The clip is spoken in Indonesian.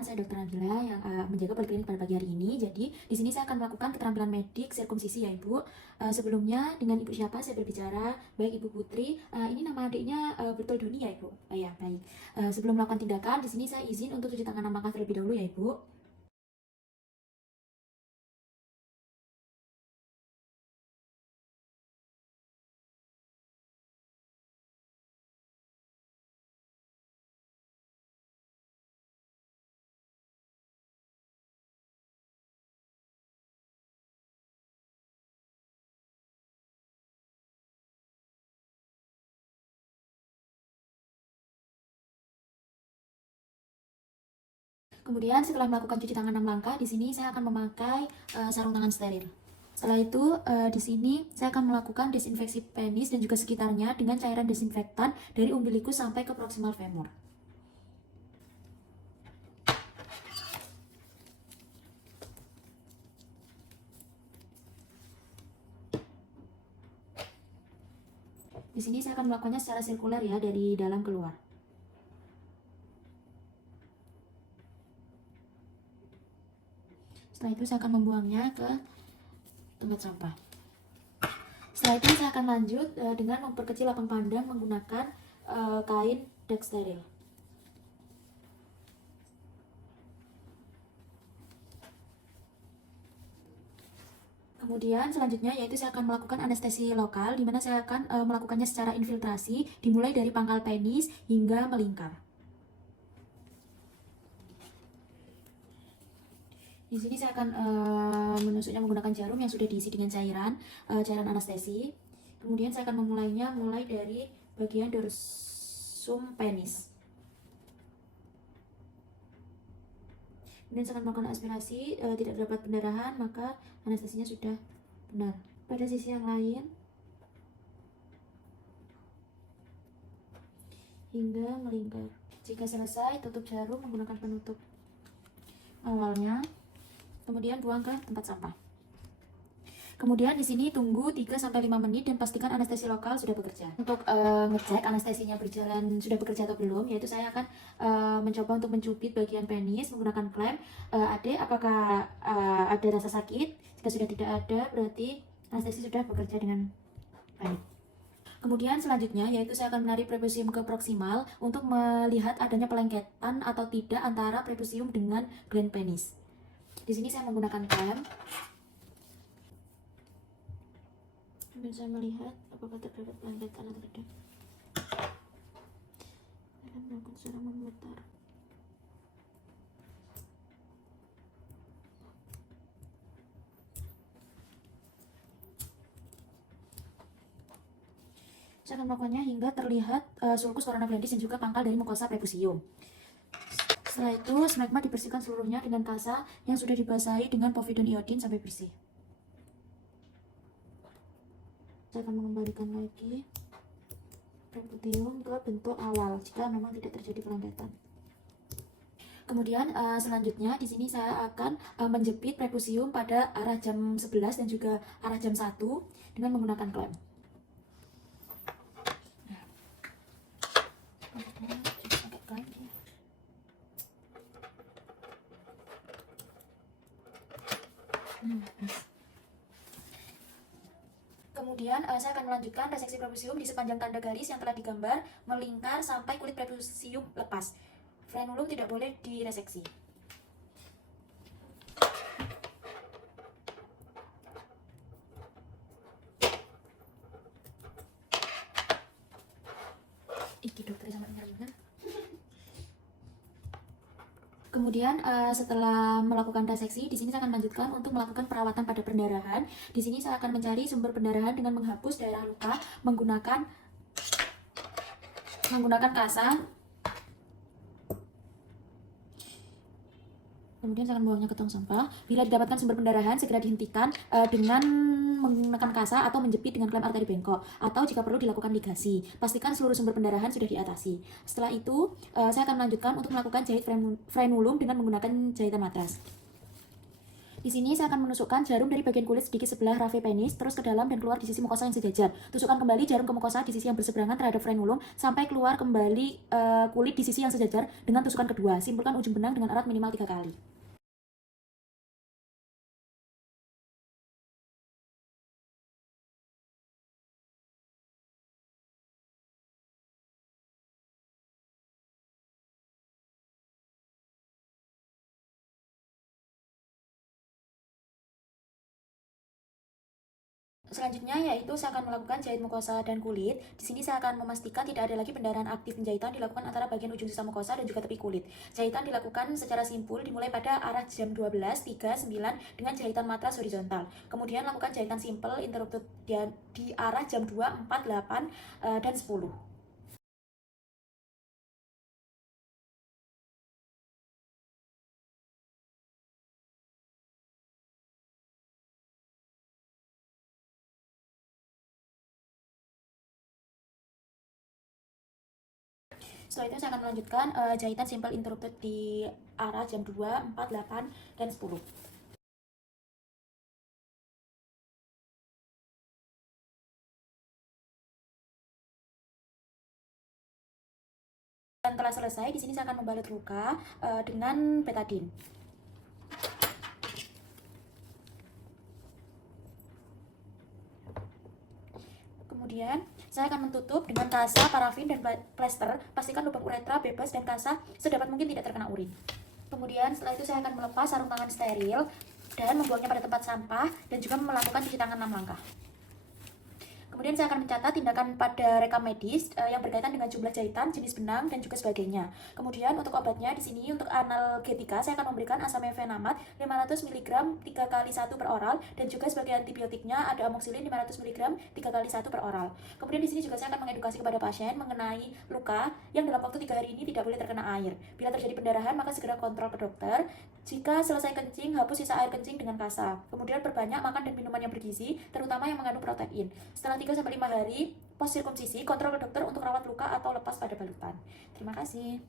perkenalkan, saya Dr. Nabila yang menjaga poliklinik pada pagi hari ini. Jadi, di sini saya akan melakukan keterampilan medik sirkumsisi ya Ibu. Sebelumnya dengan Ibu siapa saya berbicara? Baik Ibu Putri. Ini nama adiknya Bertol Doni ya Ibu. Ya, baik. Sebelum melakukan tindakan, di sini saya izin untuk cuci tangan 6 langkah terlebih dahulu ya Ibu. Kemudian setelah melakukan cuci tangan 6 langkah, di sini saya akan memakai sarung tangan steril. Setelah itu, di sini saya akan melakukan desinfeksi penis dan juga sekitarnya dengan cairan desinfektan dari umbilikus sampai ke proximal femur. Di sini saya akan melakukannya secara sirkuler ya, dari dalam keluar. Setelah itu saya akan membuangnya ke tempat sampah. Setelah itu saya akan lanjut dengan memperkecil lapang pandang menggunakan kain dak steril. Kemudian selanjutnya yaitu saya akan melakukan anestesi lokal, di mana saya akan melakukannya secara infiltrasi, dimulai dari pangkal penis hingga melingkar. Di sini saya akan menusuknya menggunakan jarum yang sudah diisi dengan cairan anestesi. Kemudian saya akan memulainya mulai dari bagian dorsum penis. Kemudian saya akan melakukan aspirasi, tidak terdapat pendarahan, maka anestesinya sudah benar. Pada sisi yang lain, hingga melingkar. Jika selesai, tutup jarum menggunakan penutup awalnya. Kemudian buang ke tempat sampah. Kemudian di sini tunggu 3-5 menit dan pastikan anestesi lokal sudah bekerja. Untuk ngecek anestesinya sudah bekerja atau belum, yaitu saya akan mencoba untuk mencubit bagian penis menggunakan klem. Adek, apakah ada rasa sakit? Jika sudah tidak ada, berarti anestesi sudah bekerja dengan baik. Kemudian selanjutnya yaitu saya akan menarik prepusium ke proksimal untuk melihat adanya pelengketan atau tidak antara prepusium dengan gland penis. Di sini saya menggunakan klem. Dan saya melihat apakah terdapat pelengketan atau tidak. Saya akan melakukan secara memutar. Saya akan melakukannya hingga terlihat sulcus corona glandis dan juga pangkal dari mukosa prepusium. Setelah itu, smegma dibersihkan seluruhnya dengan kasa yang sudah dibasahi dengan povidone iodin sampai bersih. Saya akan mengembalikan lagi prepusium ke bentuk awal jika memang tidak terjadi pelengketan. Kemudian selanjutnya di sini saya akan menjepit prepusium pada arah jam 11 dan juga arah jam 1 dengan menggunakan klem. Kemudian saya akan melanjutkan reseksi prepusium di sepanjang tanda garis yang telah digambar melingkar sampai kulit prepusium lepas. Frenulum tidak boleh direseksi. Iki dokter sama benar. Kemudian setelah melakukan reseksi, di sini saya akan lanjutkan untuk melakukan perawatan pada pendarahan. Di sini saya akan mencari sumber pendarahan dengan menghapus daerah luka menggunakan kasa. Kemudian saya akan membuangnya ke tong sampah. Bila didapatkan sumber pendarahan, segera dihentikan dengan menggunakan kasa atau menjepit dengan klem arteri bengkok, atau jika perlu dilakukan ligasi. Pastikan seluruh sumber pendarahan sudah diatasi. Setelah itu, saya akan melanjutkan untuk melakukan jahit frenulum dengan menggunakan jahitan matras. Di sini saya akan menusukkan jarum dari bagian kulit sedikit sebelah raffe penis, terus ke dalam dan keluar di sisi mukosa yang sejajar. Tusukkan kembali jarum ke mukosa di sisi yang berseberangan terhadap frenulum sampai keluar kembali kulit di sisi yang sejajar dengan tusukan kedua. Simpulkan ujung benang dengan erat minimal 3 kali. Selanjutnya yaitu saya akan melakukan jahit mukosa dan kulit. Di sini saya akan memastikan tidak ada lagi pendarahan aktif. Penjahitan dilakukan antara bagian ujung sisa mukosa dan juga tepi kulit. Jahitan dilakukan secara simpul dimulai pada arah jam 12, 3, 9 dengan jahitan matras horizontal. Kemudian lakukan jahitan simple interrupted di arah jam 2, 4, 8, dan 10. Setelah itu saya akan melanjutkan jahitan simple interrupted di arah jam 2, 4, 8, dan 10. Dan telah selesai, di sini saya akan membalut luka dengan betadine. Kemudian saya akan menutup dengan kasa, parafin, dan plester. Pastikan lubang uretra bebas dan kasa sedapat mungkin tidak terkena urin. Kemudian setelah itu saya akan melepas sarung tangan steril dan membuangnya pada tempat sampah dan juga melakukan cuci tangan 6 langkah. Kemudian saya akan mencatat tindakan pada rekam medis yang berkaitan dengan jumlah jahitan, jenis benang, dan juga sebagainya. Kemudian untuk obatnya di sini untuk analgetika saya akan memberikan asamefenamat 500 mg 3 kali 1 per oral dan juga sebagai antibiotiknya ada amoxicillin 500 mg 3 kali 1 per oral. Kemudian di sini juga saya akan mengedukasi kepada pasien mengenai luka yang dalam waktu 3 hari ini tidak boleh terkena air. Bila terjadi pendarahan maka segera kontrol ke dokter. Jika selesai kencing, hapus sisa air kencing dengan kasa. Kemudian perbanyak makan dan minuman yang bergizi, terutama yang mengandung protein. Setelah 3-5 hari post sirkumsisi, kontrol ke dokter untuk rawat luka atau lepas pada balutan. Terima kasih.